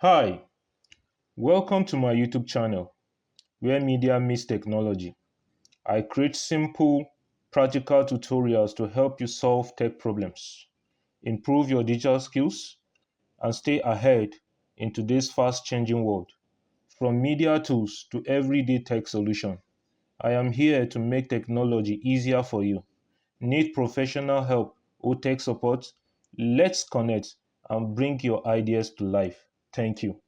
Hi, welcome to my YouTube channel where media meets technology. I create simple, practical tutorials to help you solve tech problems, improve your digital skills, and stay ahead in today's fast-changing world. From media tools to everyday tech solution, I am here to make technology easier for you. Need professional help or tech support? Let's connect and bring your ideas to life. Thank you.